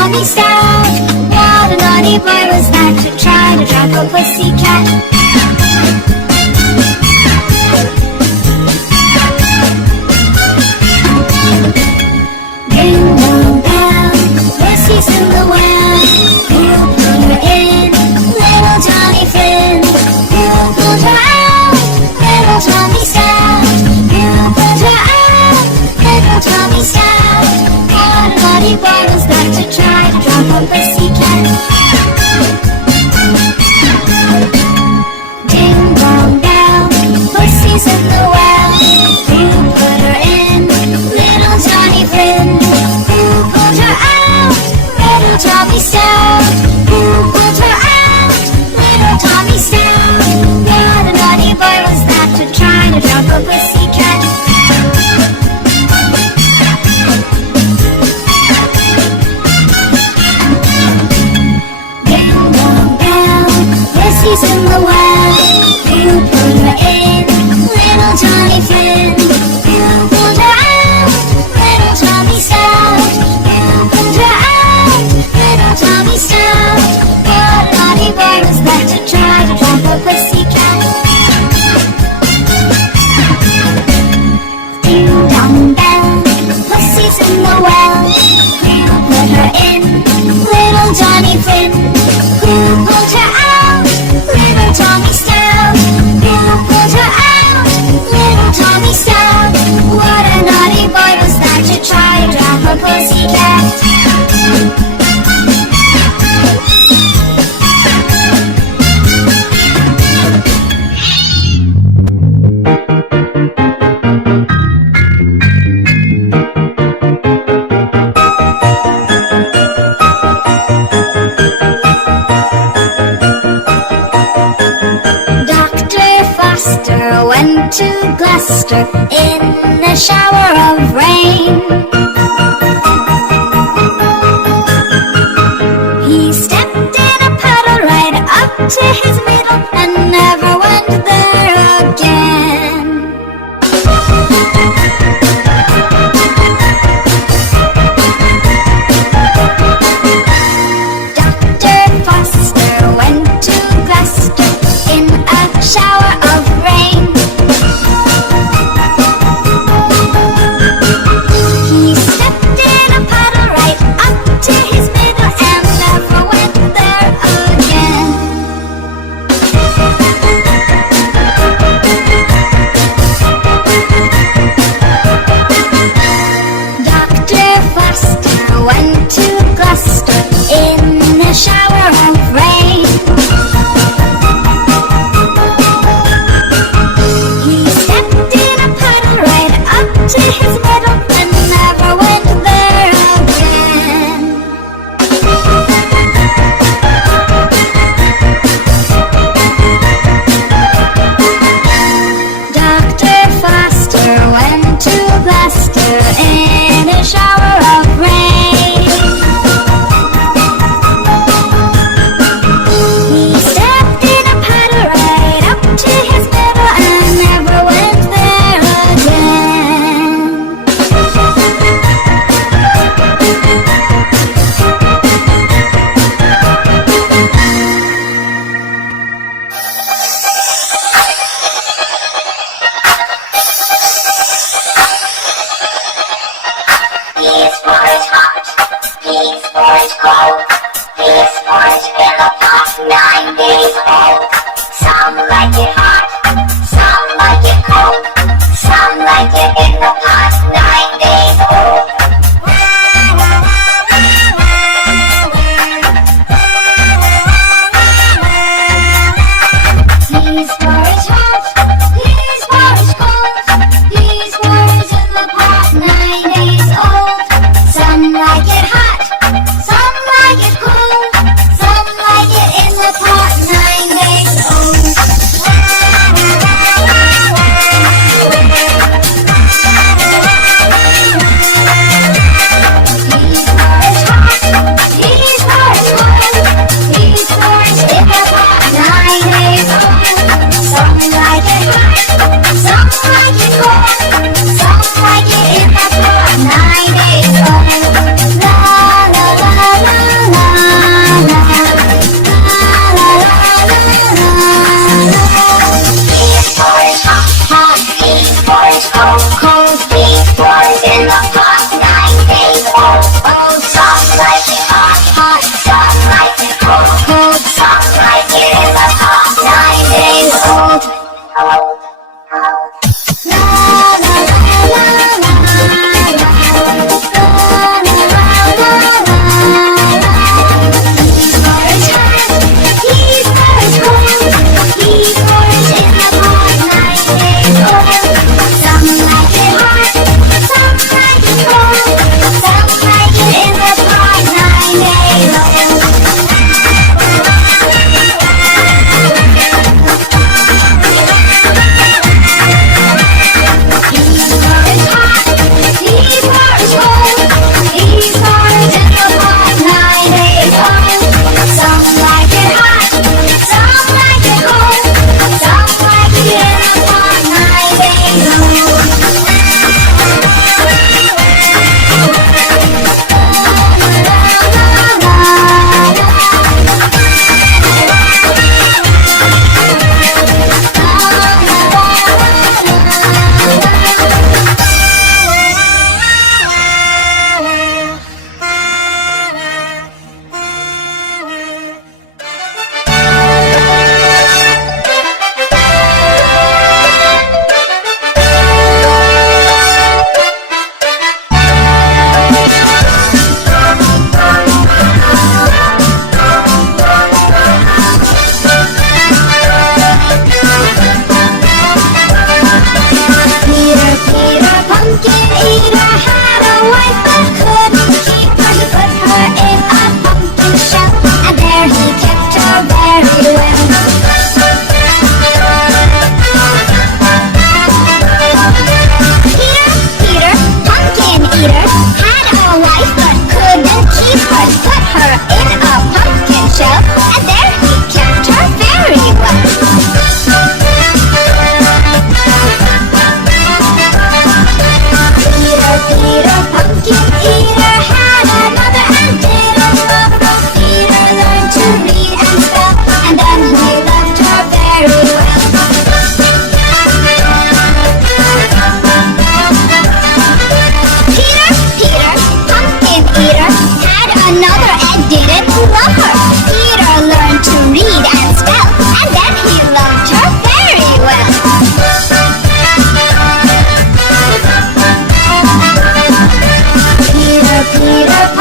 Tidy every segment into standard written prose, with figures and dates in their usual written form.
Tommy stout. What a naughty boy was that to try to drop a pussycat. Ding dong bell, Pussy's in the well. Who put her in? Little Johnny Flynn. Who pulled her out? Little Tommy stout. Who pulled her out? Little Tommy stout. What a naughty boy was that to try to drop a pussycat. Ding dong bell, Pussy's in the well. Who put her in? Little Johnny Flynn. Who pulled her out? Little Tommy stout. Who pulled her out? Little Tommy stout. What a naughty boy was that to try to drop a pussycat. Ding dong bell, Pussy's in the well. Who put her in? Little Johnny Flynn. Who pulled her out? Little Tommy stout. Who pulled her out? Little Tommy stout. What a naughty boy was that to try to drop a pussycat. Ding dong bell, Pussy's in the well. Who put her in? Little Johnny Flynn. Who pulled her out? Little Tommy stout. Who pulled her out? Little Tommy stout. What a naughty boy was that to try to drop a pussycat. Went to Gloucester in a shower of rain. He stepped in a puddle right up to his middle and never went there again. Dr. Foster went to Gloucester in a shower of rain. He stepped in a puddle right up to his middle and never went there again. Dr. Foster went to Gloucester in a shower of rain. He stepped in a puddle right up to his middle and never went there again. Dr. Foster went to Gloucester in a shower of rain. He stepped in a puddle right up to his middle and never went there again. These boys hot, these boys cold, these boys in a pot 9 days old. Some like it hot, some like it cold, some like it in the pot 9 days old. These boys hot, these boys cold, these boys in the pot 9 days old. Some like it hot, some like it cold, some like it in the pot 9 days old.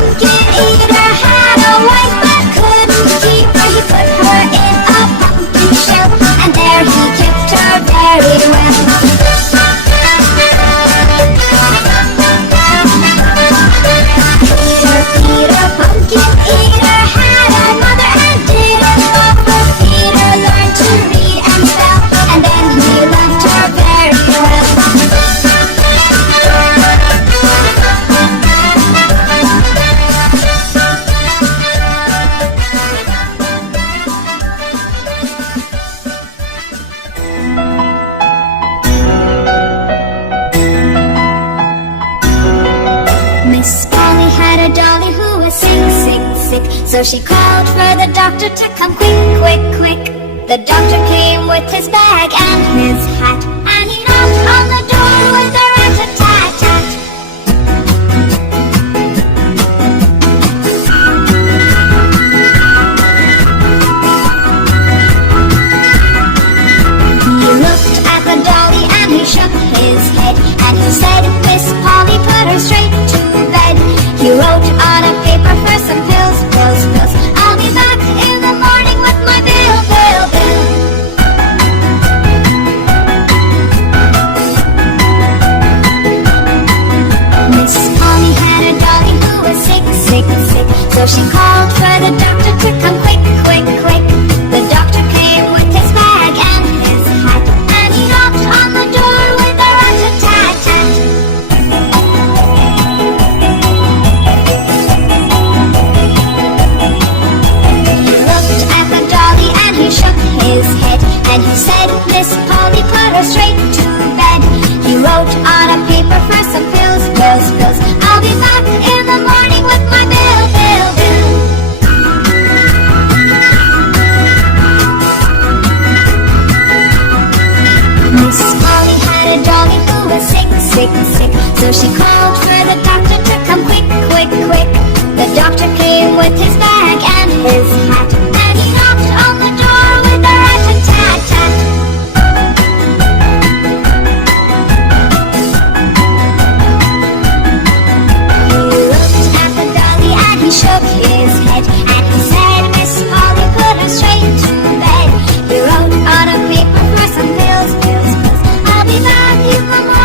pumpkin eater had a wife but couldn't keep her. He put her in a pumpkin shell, and there he kept her very well. Peter, pumpkin eater, had a mother and didn't love her. Peter learned to read and spell, and then he loved her very well. Miss Polly had a dolly who was sick, sick, sick. So she called for the doctor to come quick, quick, quick. The doctor came with his bag and his hat, and he knocked on the door with a rat-a-tat-tat. He looked at the dolly and he shook his head, and he said, Miss Polly, put her straight to bed. He wrote on a paper for some pills, pills, pills. I'll be back in the morning with my bill, bill, bill. Miss Polly had a dolly who was sick, sick, sick. So she called for the doctor to come quick, quick, quick. The doctor came with his bag and his hat, and he knocked on the door with a rat-a-tat-tat. He looked at the dolly and he shook his head, and he said, Miss Polly, put her straight to bed. He wrote on a paper for some pills, pills, pills. I'll be back in the morning with my bill, bill, bill. Miss Polly had a dolly who was sick, sick, sick. So she called for the doctor to come quick, quick, quick. The doctor came with his bag and his hat, and he knocked on the door with a rat-a-tat-tat. He looked at the dolly and he shook his head, and he said, Miss Polly, put her straight to bed. He wrote on a paper for some pills, pills, pills. I'll be back in the morning.